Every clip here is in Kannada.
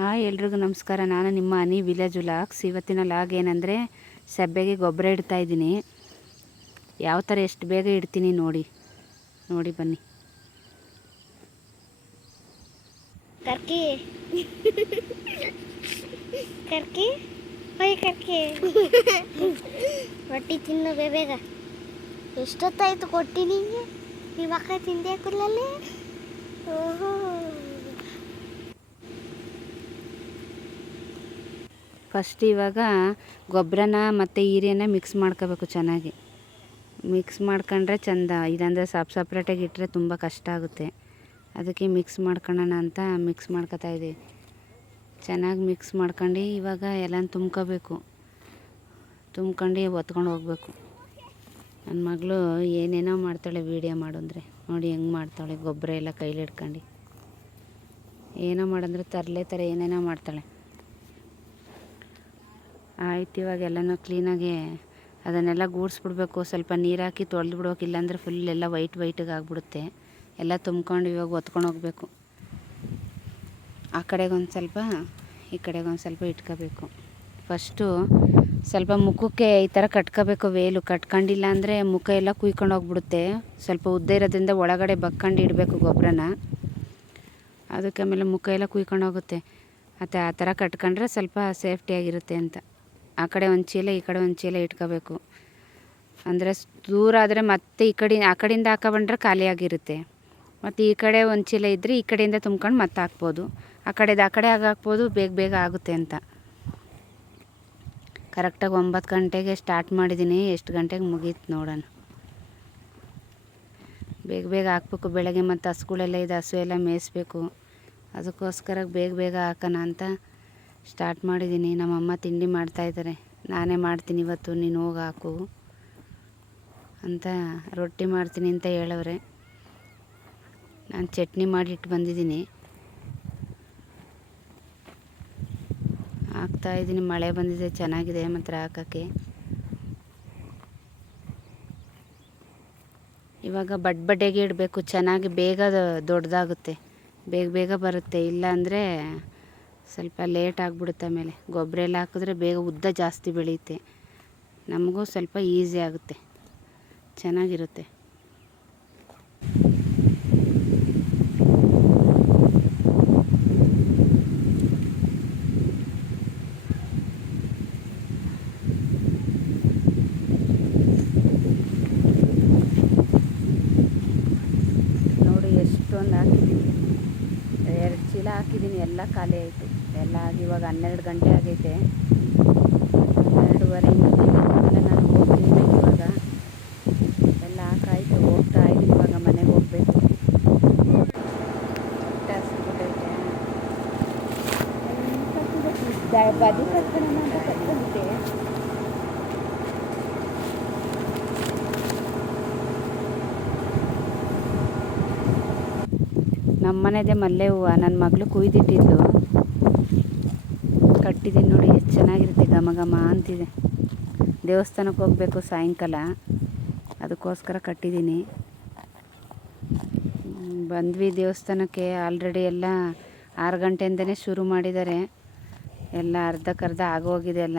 ಹಾಯ್ ಎಲ್ರಿಗೂ ನಮಸ್ಕಾರ. ನಾನು ನಿಮ್ಮ ಅನಿ ವಿಲೇಜ್ ವ್ಲಾಗ್ಸ್ ಇವತ್ತಿನ ಲಾಗ್ ಏನಂದರೆ, ಸಬ್ಬೆಗೆ ಗೊಬ್ಬರ ಇಡ್ತಾ ಇದ್ದೀನಿ. ಯಾವ ಥರ ಎಷ್ಟು ಬೇಗ ಇಡ್ತೀನಿ ನೋಡಿ ನೋಡಿ ಬನ್ನಿ. ಕರ್ಕಿ. ಕರ್ಕಿ? ಕರ್ಕಿ. ರೊಟ್ಟಿ ತಿನ್ನು ಬೇಗ ಎಷ್ಟೊತ್ತಾಯ್ತು ಕೊಟ್ಟಿ ನಿಂಗೆ ನಿಮ್ಮ ಅಕ್ಕ ತಿಂದೆ ಕುಲ್ಲಲ್ಲಿ? ಓಹೋ. ಫಸ್ಟ್ ಇವಾಗ ಗೊಬ್ಬರನ ಮತ್ತು ಹೀರೆನ ಮಿಕ್ಸ್ ಮಾಡ್ಕೋಬೇಕು ಚೆನ್ನಾಗಿ. ಮಿಕ್ಸ್ ಮಾಡ್ಕೊಂಡ್ರೆ ಚಂದ ಇದಂದರೆ ಸಪ್ ಸಪ್ರೇಟಾಗಿ ಇಟ್ಟರೆ ತುಂಬ ಕಷ್ಟ ಆಗುತ್ತೆ. ಅದಕ್ಕೆ ಮಿಕ್ಸ್ ಮಾಡ್ಕೊಳ್ಳೋಣ ಅಂತ ಮಿಕ್ಸ್ ಮಾಡ್ಕೊತಾ ಇದ್ದೀವಿ. ಚೆನ್ನಾಗಿ ಮಿಕ್ಸ್ ಮಾಡ್ಕೊಂಡು ಇವಾಗ ಎಲ್ಲ ತುಂಬ್ಕೋಬೇಕು. ತುಂಬ್ಕೊಂಡು ಒತ್ಕೊಂಡು ಹೋಗ್ಬೇಕು. ನನ್ನ ಮಗಳು ಏನೇನೋ ಮಾಡ್ತಾಳೆ ವೀಡಿಯೋ ಅಂದರೆ. ನೋಡಿ ಹೆಂಗೆ ಮಾಡ್ತಾಳೆ, ಗೊಬ್ಬರ ಎಲ್ಲ ಕೈಲಿ ಹಿಡ್ಕೊಂಡು. ಏನೋ ಮಾಡಂದ್ರೆ ತರಲೆ ಥರ ಏನೇನೋ ಮಾಡ್ತಾಳೆ. ಆಯ್ತು, ಇವಾಗ ಎಲ್ಲನೂ ಕ್ಲೀನಾಗಿ ಅದನ್ನೆಲ್ಲ ಗೂಡಿಸ್ಬಿಡ್ಬೇಕು. ಸ್ವಲ್ಪ ನೀರು ಹಾಕಿ ತೊಳೆದು ಬಿಡ್ಬೇಕು. ಇಲ್ಲಾಂದ್ರೆ ಫುಲ್ ಎಲ್ಲ ವೈಟ್ ವೈಟಿಗೆ ಆಗಿಬಿಡುತ್ತೆ. ಎಲ್ಲ ತುಂಬ್ಕೊಂಡು ಇವಾಗ ಒತ್ಕೊಂಡು ಹೋಗ್ಬೇಕು. ಆ ಕಡೆಗೊಂದು ಸ್ವಲ್ಪ, ಈ ಕಡೆಗೊಂದು ಸ್ವಲ್ಪ ಇಟ್ಕೋಬೇಕು. ಫಸ್ಟು ಸ್ವಲ್ಪ ಮುಖಕ್ಕೆ ಈ ಥರ ಕಟ್ಕೋಬೇಕು ವೇಲು. ಕಟ್ಕೊಂಡಿಲ್ಲ ಅಂದರೆ ಮುಖ ಎಲ್ಲ ಕುಯ್ಕೊಂಡು ಹೋಗ್ಬಿಡುತ್ತೆ. ಸ್ವಲ್ಪ ಉದ್ದ ಇರೋದ್ರಿಂದ ಒಳಗಡೆ ಬಕ್ಕೊಂಡು ಇಡಬೇಕು ಗೊಬ್ಬರನ ಅದಕ್ಕೆ ಆಮೇಲೆ ಮುಖ ಎಲ್ಲ ಕುಯ್ಕೊಂಡು ಹೋಗುತ್ತೆ. ಮತ್ತು ಆ ಥರ ಕಟ್ಕೊಂಡ್ರೆ ಸ್ವಲ್ಪ ಸೇಫ್ಟಿಯಾಗಿರುತ್ತೆ ಅಂತ. ಆ ಕಡೆ ಒಂದು ಚೀಲ, ಈ ಕಡೆ ಒಂದು ಚೀಲ ಇಟ್ಕೋಬೇಕು. ಅಂದರೆ ದೂರ ಆದರೆ ಮತ್ತೆ ಈ ಕಡೆ, ಆ ಕಡೆಯಿಂದ ಹಾಕೊಬಂಡ್ರೆ ಖಾಲಿಯಾಗಿರುತ್ತೆ ಮತ್ತು ಈ ಕಡೆ ಒಂದು ಚೀಲ ಇದ್ದರೆ ಈ ಕಡೆಯಿಂದ ತುಂಬ್ಕೊಂಡು ಮತ್ತೆ ಹಾಕ್ಬೋದು. ಆ ಕಡೆದು ಆ ಕಡೆ ಆಗ ಹಾಕ್ಬೋದು, ಬೇಗ ಬೇಗ ಆಗುತ್ತೆ ಅಂತ. ಕರೆಕ್ಟಾಗಿ ಒಂಬತ್ತು ಗಂಟೆಗೆ ಸ್ಟಾರ್ಟ್ ಮಾಡಿದ್ದೀನಿ ಎಷ್ಟು ಗಂಟೆಗೆ ಮುಗೀತು ನೋಡೋಣ. ಬೇಗ ಬೇಗ ಹಾಕ್ಬೇಕು, ಬೆಳಗ್ಗೆ ಮತ್ತು ಹಸುಗಳೆಲ್ಲ ಇದೆ, ಹಸು ಎಲ್ಲ ಮೇಯಿಸ್ಬೇಕು. ಅದಕ್ಕೋಸ್ಕರ ಬೇಗ ಬೇಗ ಹಾಕೋಣ ಅಂತ ಸ್ಟಾರ್ಟ್ ಮಾಡಿದ್ದೀನಿ ನಮ್ಮಮ್ಮ ತಿಂಡಿ ಮಾಡ್ತಾಯಿದ್ದಾರೆ ನಾನೇ ಮಾಡ್ತೀನಿ ಇವತ್ತು. ನೀನು ಹೋಗಿ ಹಾಕು. ಅಂತ ರೊಟ್ಟಿ ಮಾಡ್ತೀನಿ ಅಂತ ಹೇಳವ್ರೆ. ನಾನು ಚಟ್ನಿ ಮಾಡಿಟ್ಟು ಬಂದಿದ್ದೀನಿ ಹಾಕ್ತಾ ಇದ್ದೀನಿ. ಮಳೆ ಬಂದಿದೆ. ಚೆನ್ನಾಗಿದೆ. ಮಾತ್ರ ಹಾಕೋಕ್ಕೆ. ಇವಾಗ ಬಡ್ ಬಡ್ಡೆಗೆ ಇಡಬೇಕು. ಚೆನ್ನಾಗಿ ಬೇಗ ದೊಡ್ಡದಾಗುತ್ತೆ. ಬೇಗ ಬೇಗ ಬರುತ್ತೆ. ಇಲ್ಲ ಅಂದರೆ ಸ್ವಲ್ಪ ಲೇಟ್ ಆಗಿಬಿಡುತ್ತೆ ಆಮೇಲೆ. ಗೊಬ್ಬರ ಎಲ್ಲ ಹಾಕಿದ್ರೆ ಬೇಗ ಉದ್ದ ಜಾಸ್ತಿ ಬೆಳೆಯುತ್ತೆ. ನಮಗೂ ಸ್ವಲ್ಪ ಈಸಿ ಆಗುತ್ತೆ. ಚೆನ್ನಾಗಿರುತ್ತೆ ನೋಡಿ ಎಷ್ಟೊಂದು ಹಾಕಿದ್ದೀನಿ ಚೀಲ ಹಾಕಿದ್ದೀನಿ, ಎಲ್ಲ ಖಾಲಿ ಆಯಿತು. ಎಲ್ಲ ಆಗಿ ಇವಾಗ ಹನ್ನೆರಡು ಗಂಟೆ ಆಗೈತೆ. ಹನ್ನೆರಡುವರೆ ಆಮೇಲೆ ನಾನು ಹೋಗ್ತೀನಿ ಇವಾಗ. ಎಲ್ಲ ಹಾಕಾಯ್ತು, ಹೋಗ್ತಾ ಇದ್ದೀನಿ ಇವಾಗ ಮನೆಗೆ ಹೋಗ್ಬೇಕು. ಬದಿ ನಮ್ಮನೆದೇ ಮಲ್ಲೆ ಹೂವು. ನನ್ನ ಮಗಳು ಕುಯ್ದಿಟ್ಟಿದ್ದು ಕಟ್ಟಿದ್ದೀನಿ ನೋಡಿ, ಎಷ್ಟು ಚೆನ್ನಾಗಿರುತ್ತೆ ಘಮ ಘಮ ಅಂತಿದೆ. ದೇವಸ್ಥಾನಕ್ಕೆ ಹೋಗಬೇಕು ಸಾಯಂಕಾಲ. ಅದಕ್ಕೋಸ್ಕರ ಕಟ್ಟಿದ್ದೀನಿ ಬಂದ್ವಿ ದೇವಸ್ಥಾನಕ್ಕೆ. ಆಲ್ರೆಡಿ ಎಲ್ಲ ಆರು ಗಂಟೆಯಿಂದನೇ ಶುರು ಮಾಡಿದ್ದಾರೆ. ಎಲ್ಲ ಅರ್ಧಕ್ಕರ್ಧ ಆಗೋಗಿದೆ ಎಲ್ಲ.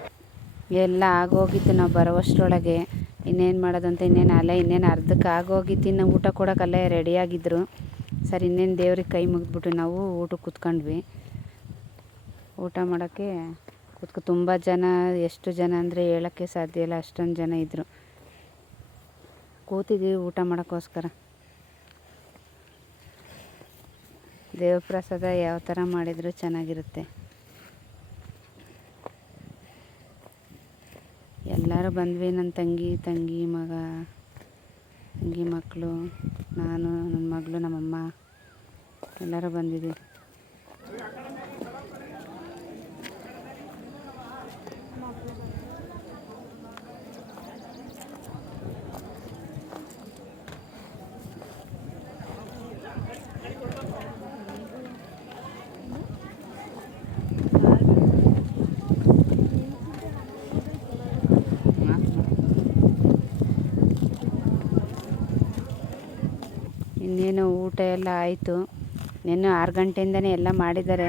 ಎಲ್ಲ ಆಗೋಗಿತ್ತು ನಾವು ಬರೋವಷ್ಟರೊಳಗೆ. ಇನ್ನೇನು ಮಾಡೋದಂತ ಇನ್ನೇನು ಅಲ್ಲೇ, ಇನ್ನೇನು ಅರ್ಧಕ್ಕೆ ಆಗೋಗಿತ್ತು. ಇನ್ನು ಊಟ ಕೊಡೋಕ್ಕಲ್ಲೇ ರೆಡಿಯಾಗಿದ್ದರು ಸರ್, ಇನ್ನೇನು ದೇವ್ರಿಗೆ ಕೈ ಮುಗಿದ್ಬಿಟ್ಟು ನಾವು ಊಟಕ್ಕೆ ಕೂತ್ಕೊಂಡ್ವಿ. ಊಟ ಮಾಡೋಕ್ಕೆ ಕೂತ್ಕೊ, ತುಂಬ ಜನ, ಎಷ್ಟು ಜನ ಅಂದರೆ ಹೇಳೋಕ್ಕೆ ಸಾಧ್ಯ ಇಲ್ಲ, ಅಷ್ಟೊಂದು ಜನ ಇದ್ದರು ಕೂತಿದ್ದೀವಿ ಊಟ ಮಾಡೋಕ್ಕೋಸ್ಕರ. ದೇವ್ರ ಪ್ರಸಾದ ಯಾವ ಥರ ಮಾಡಿದರೂ ಚೆನ್ನಾಗಿರುತ್ತೆ. ಎಲ್ಲರೂ ಬಂದ್ವಿ ನನ್ನ ತಂಗಿ ತಂಗಿ ಮಗ ತಂಗಿ ಮಕ್ಕಳು ನಾನು ನನ್ನ ಮಗಳು ನಮ್ಮಮ್ಮ ಎಲ್ಲರೂ ಬಂದಿದ್ದೀವಿ ಇನ್ನೇನು ಊಟ ಎಲ್ಲ ಆಯಿತು. ನಿನ್ನೆ ಆರು ಗಂಟೆಯಿಂದನೇ ಎಲ್ಲ ಮಾಡಿದ್ದಾರೆ.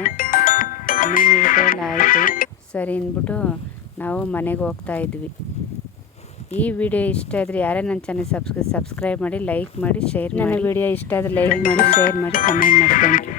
ಇನ್ನೇನು ಊಟ ಎಲ್ಲ ಆಯಿತು. ಸರಿ ಅಂದ್ಬಿಟ್ಟು ನಾವು ಮನೆಗೆ ಹೋಗ್ತಾ ಇದ್ವಿ. ಈ ವಿಡಿಯೋ ಇಷ್ಟ ಆದರೆ ಯಾರೇ ನನ್ನ ಚಾನಲ್ ಸಬ್ಸ್ಕ್ರೈ ಸಬ್ಸ್ಕ್ರೈಬ್ ಮಾಡಿ ಲೈಕ್ ಮಾಡಿ ಶೇರ್ ನನ್ನ ವಿಡಿಯೋ ಇಷ್ಟ ಆದರೆ ಲೈಕ್ ಮಾಡಿ ಶೇರ್ ಮಾಡಿ ಕಮೆಂಟ್ ಮಾಡಿ. Thank you